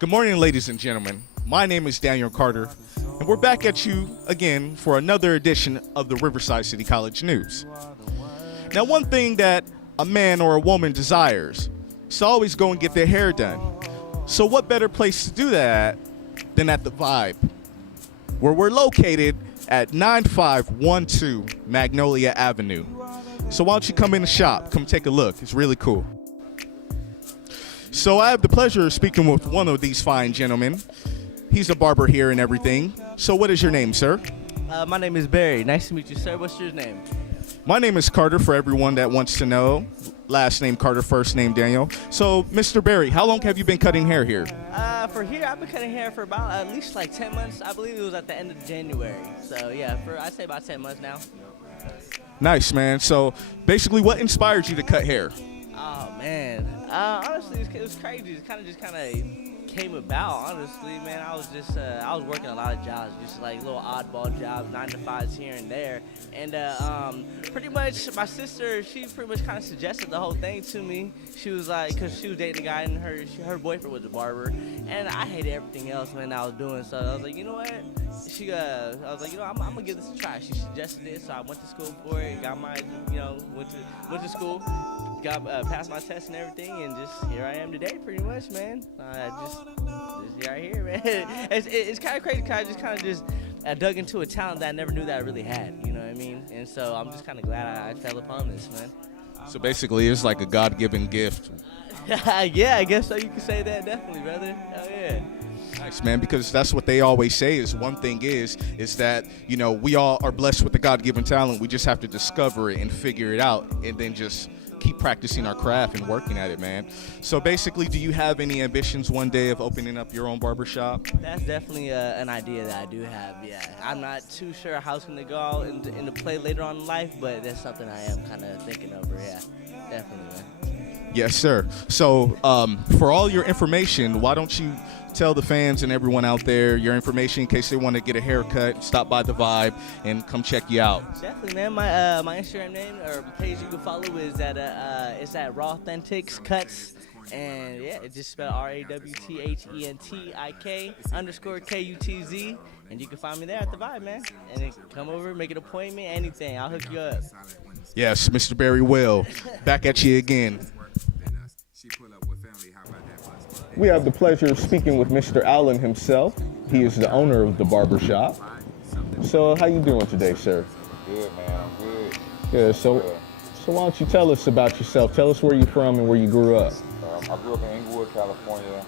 Good morning, ladies and gentlemen. My name is Daniel Carter, and we're back at you again for another edition of the Riverside City College News. Now, one thing that a man or a woman desires is to always go and get their hair done. So what better place to do that than at the Vibe, where we're located at 9512 Magnolia Avenue. So why don't you come in the shop, come take a look. It's really cool. So I have the pleasure of speaking with one of these fine gentlemen. He's a barber here and everything. So what is your name, sir? My name is Barry. Nice to meet you, sir. What's your name? My name is Carter, for everyone that wants to know. Last name Carter, first name Daniel. So, Mr. Barry, how long have you been cutting hair here? For here, I've been cutting hair for about at least like 10 months. I believe it was at the end of January. So, yeah, I'd say about 10 months now. Nice, man. So, basically, what inspired you to cut hair? Oh, man. Honestly, it was crazy. It kind of came about, honestly, man. I was working a lot of jobs, just like little oddball jobs, 9 to 5s here and there. And pretty much my sister, she pretty much kind of suggested the whole thing to me. She was like, because she was dating a guy and her boyfriend was a barber. And I hated everything else, man, I was doing. So I was like, you know what? I was like, I'm going to give this a try. She suggested it, so I went to school for it, got my, went to school. Passed my test and everything, and just here I am today, pretty much, man. Just right here, man. It's kind of crazy, because I just dug into a talent that I never knew that I really had, you know what I mean? And so I'm just kind of glad I fell upon this, man. So basically, it's like a God-given gift. Yeah, I guess so. You can say that, definitely, brother. Hell yeah. Nice, man, because that's what they always say is one thing is that, we all are blessed with the God-given talent. We just have to discover it and figure it out, and then just keep practicing our craft and working at it, man. So basically, do you have any ambitions one day of opening up your own barbershop? That's definitely an idea that I do have, yeah. I'm not too sure how it's going to go out into play later on in life, but that's something I am kind of thinking over, yeah. Definitely, man. Yes, sir. So for all your information, why don't you tell the fans and everyone out there your information in case they want to get a haircut, stop by the Vibe, and come check you out. Definitely, man. My Instagram name or page you can follow is at Raw Authentics Cuts, and yeah, it's just spelled RAWTHENTIK_KUTZ, and you can find me there at the Vibe, man. And then come over, make an appointment, anything. I'll hook you up. Yes, Mr. Barry Will. Back at you again. We have the pleasure of speaking with Mr. Allen himself. He is the owner of the barbershop. So how you doing today, sir? Good, man. I'm good. Good. So why don't you tell us about yourself? Tell us where you're from and where you grew up. I grew up in Inglewood, California.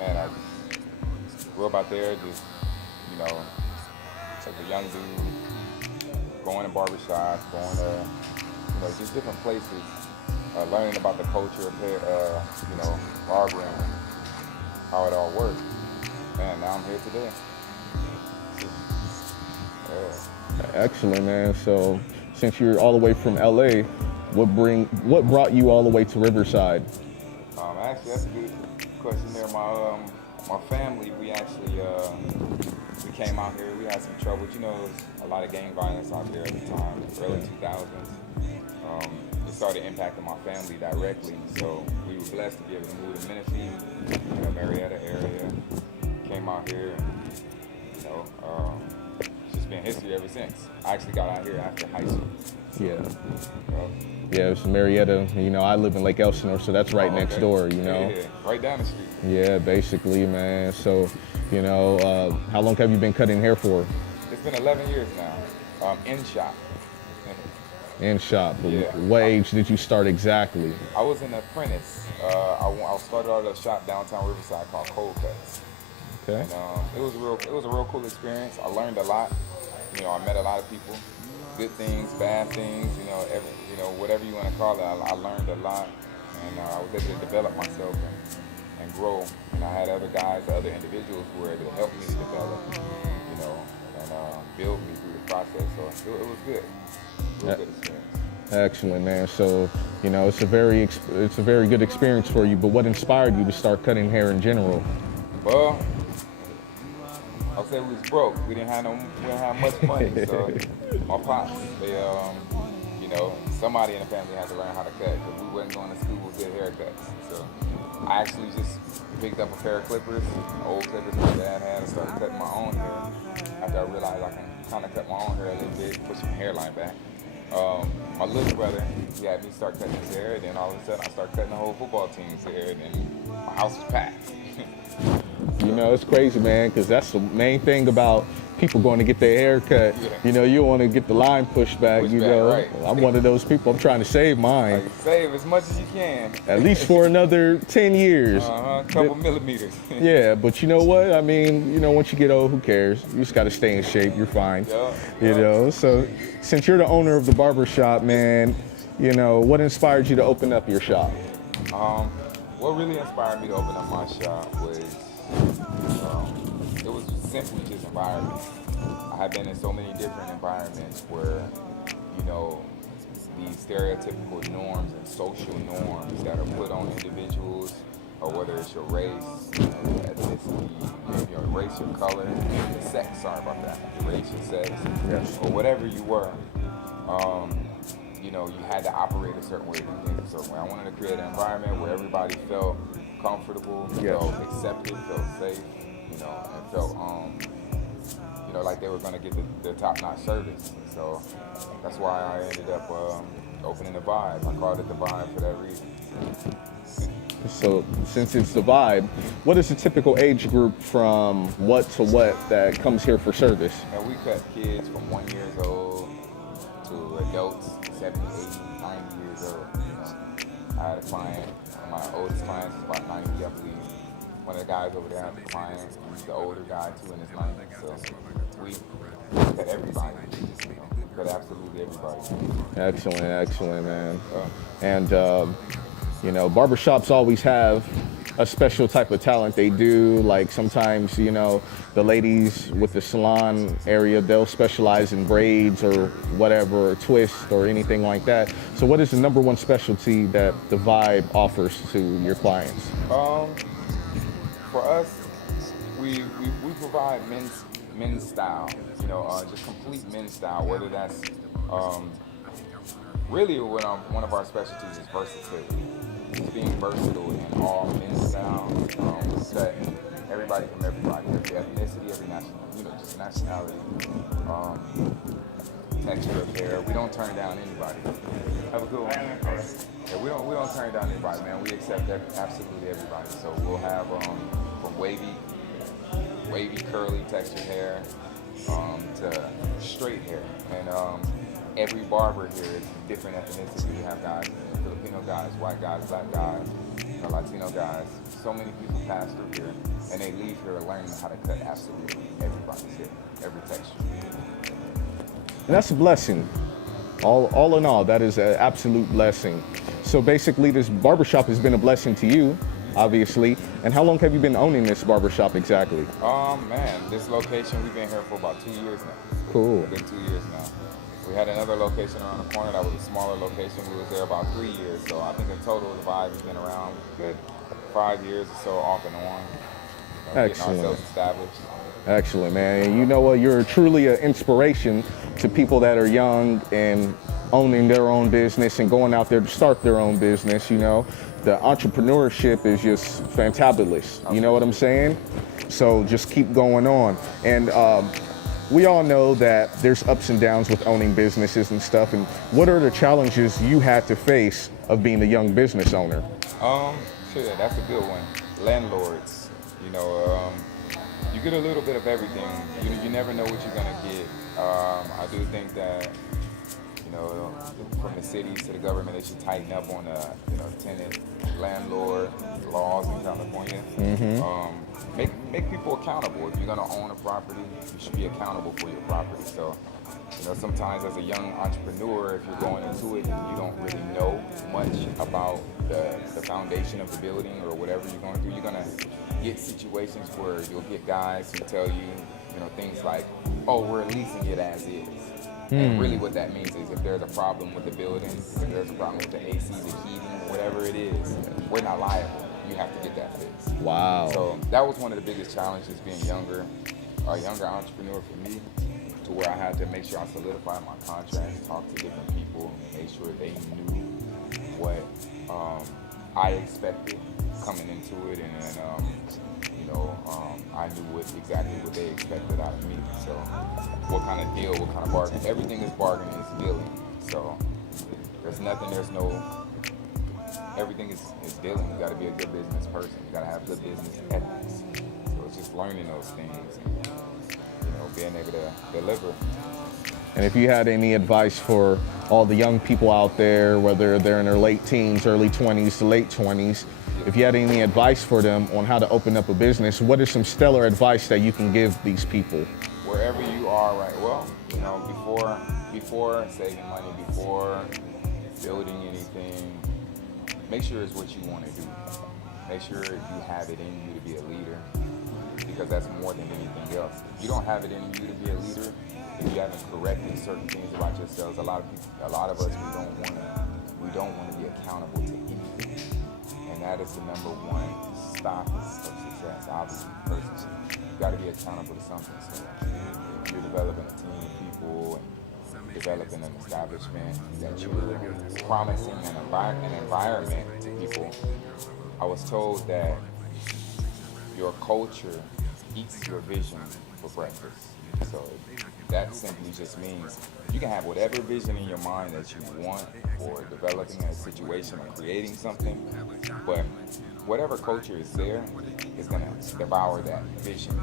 I grew up out there just, as a young dude, going to barbershops, going to, just different places. Learning about the culture of barbering, how it all works. And now I'm here today. Excellent, man. So since you're all the way from LA, what brought you all the way to Riverside? Actually, that's a good question there. My family, we came out here. We had some trouble. There was a lot of gang violence out there at the time, early 2000s. It started impacting my family directly, so we were blessed to be able to move to Menifee, Marietta area. Came out here, and, it's just been history ever since. I actually got out here after high school. Yeah. Yeah, it's Marietta. I live in Lake Elsinore, so that's right next door, Yeah, right down the street. Yeah, basically, man. So, how long have you been cutting hair for? It's been 11 years now, in shop. In shop. Yeah. What age did you start exactly? I was an apprentice. I started out at a shop downtown Riverside called Cold Cuts. Okay. And, it was a real cool experience. I learned a lot. I met a lot of people, good things, bad things. Whatever you want to call it. I learned a lot, and I was able to develop myself and grow. And I had other guys, other individuals who were able to help me to develop, and build me through the process. So it was good. Real good experience. Excellent, man. So, it's a very good experience for you. But what inspired you to start cutting hair in general? Well, I'll say we was broke. We didn't have much money. So my pops, they you know, somebody in the family had to learn how to cut because we wasn't going to school with good haircuts. So I actually just picked up a pair of clippers, old clippers my dad had, and started cutting my own hair. After I realized I can kind of cut my own hair a little bit, push my hairline back. My little brother, he had me start cutting his hair, and then all of a sudden I started cutting the whole football team's hair, and then my house was packed. You know, it's crazy, man, because that's the main thing about people going to get their hair cut. Yeah. You know, you want to get the line pushed back, Push you back, know. right. I'm one of those people. I'm trying to save mine. Like, save as much as you can. At least for another 10 years. Couple millimeters. Yeah, but you know what? I mean, you know, once you get old, who cares? You just got to stay in shape. You're fine. Yeah, You know, so since you're the owner of the barbershop, man, you know, what inspired you to open up your shop? What really inspired me to open up my shop was, it was simply just environment. I have been in so many different environments where, you know, these stereotypical norms and social norms that are put on individuals, or whether it's your race, you know, your ethnicity, maybe your race, your color, your sex, sorry about that, your race, your sex, Yes. or whatever you were, you know, you had to operate a certain way, do things a certain way. I wanted to create an environment where everybody felt comfortable, Yes. felt accepted, felt safe, you know, and felt, you know, like they were going to get the top-notch service. So that's why I ended up opening the Vibe. I called it the Vibe for that reason. So since it's the Vibe, what is the typical age group from what to what that comes here for service? And we cut kids from 1 year old to adults 70, 80, 90 years old. You know, I had a client, one of my oldest clients is about 90, I believe. One of the guys over there has a client, he's the older guy too in his 90s. So we cut everybody, you know, we cut absolutely everybody. Excellent, man. And, you know, barbershops always have a special type of talent they do. Like sometimes, you know, the ladies with the salon area, they'll specialize in braids or whatever, or twist or anything like that. So what is the number one specialty that the Vibe offers to your clients? For us, we provide men's style, you know, just complete men's style, whether that's, really one of our specialties is versatility. Just being versatile in all men's style, that everybody from everybody, every ethnicity, every nationality, texture of hair. We don't turn down anybody. Have a good one. Yeah, we don't turn down anybody, man. We accept absolutely everybody. So we'll have from wavy, curly, textured hair, to straight hair, and every barber here is different ethnicity. We have guys, Filipino guys, white guys, black guys, you know, Latino guys. So many people pass through here, and they leave here learning how to cut absolutely everybody's hair, every texture. And that's a blessing. All in all, that is an absolute blessing. So basically, this barbershop has been a blessing to you, obviously. And how long have you been owning this barbershop exactly? Man, this location, we've been here for about 2 years now. Cool. It's been 2 years now. We had another location around the corner that was a smaller location. We was there about 3 years. So I think in total, the Vibe has been around good 5 years or so, off and on. You know, Excellent. getting ourselves established. Excellent, man. And you know what? You're truly an inspiration to people that are young and owning their own business and going out there to start their own business, you know. The entrepreneurship is just fantabulous. You know what I'm saying? So just keep going on. And we all know that there's ups and downs with owning businesses and stuff. And what are the challenges you had to face of being a young business owner? Sure, that's a good one. Landlords, you know, you get a little bit of everything. You never know what you're gonna get. I do think that, you know, from the cities to the government, they should tighten up on the, you know, tenant landlord laws in California. Make people accountable. If you're gonna own a property, you should be accountable for your property. So, you know, sometimes as a young entrepreneur, if you're going into it and you don't really know much about the foundation of the building or whatever you're going through, you're gonna get situations where you'll get guys who tell you, you know, things like, oh, we're leasing it as is. And really what that means is if there's a problem with the building, if there's a problem with the AC, the heating, whatever it is, we're not liable. You have to get that fixed. Wow. So that was one of the biggest challenges being a younger entrepreneur for me. to where I had to make sure I solidified my contracts, talk to different people, make sure they knew what I expected coming into it, and then I knew exactly what they expected out of me. So what kind of deal, what kind of bargain, everything is bargaining, is dealing. So everything is dealing. You got to be a good business person. You got to have good business ethics. So it's just learning those things and being able to deliver. And if you had any advice for all the young people out there, whether they're in their late teens, early 20s to late 20s, if you had any advice for them on how to open up a business, what is some stellar advice that you can give these people? Wherever you are, right? Well, before saving money, before building anything, make sure it's what you want to do. Make sure you have it in you to be a leader, because that's more than anything else. If you don't have it in you to be a leader, if you haven't corrected certain things about yourselves, a lot of us, we don't want to be accountable to anything, and that is the number one stop of success. Obviously, personally, you got to be accountable to something. So if you're developing a team of people and developing an establishment that you're promising an environment to people, I was told that your culture eats your vision for breakfast. So that simply just means you can have whatever vision in your mind that you want for developing a situation or creating something, but whatever culture is there is going to devour that vision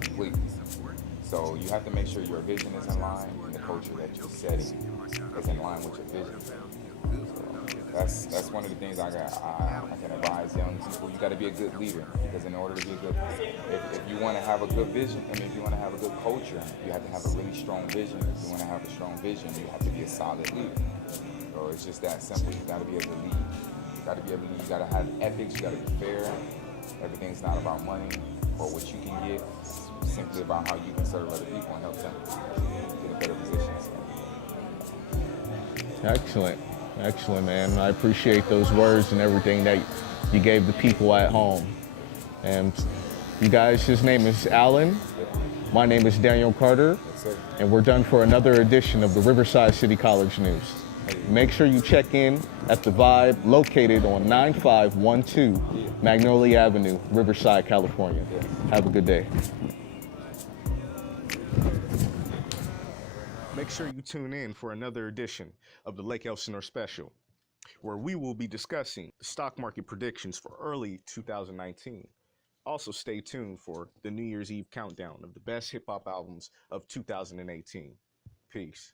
completely. So you have to make sure your vision is in line and the culture that you're setting is in line with your vision. So that's one of the things I can advise young people. You got to be a good leader, because in order to be a good, if you want to have a good vision, if you want to have a good culture, you have to have a really strong vision. If you want to have a strong vision, you have to be a solid leader. So it's just that simple. You got to be able to lead. You got to be able to lead. You got to have ethics. You got to be fair. Everything's not about money or what you can get. It's simply about how you can serve other people and help them get a better position. Excellent. Excellent, man. I appreciate those words and everything that you gave the people at home. And you guys, his name is Alan. My name is Daniel Carter. And we're done for another edition of the Riverside City College News. Make sure you check in at the Vibe, located on 9512 Magnolia Avenue, Riverside, California. Have a good day. Make sure you tune in for another edition of the Lake Elsinore Special, where we will be discussing the stock market predictions for early 2019. Also, stay tuned for the New Year's Eve countdown of the best hip-hop albums of 2018. Peace.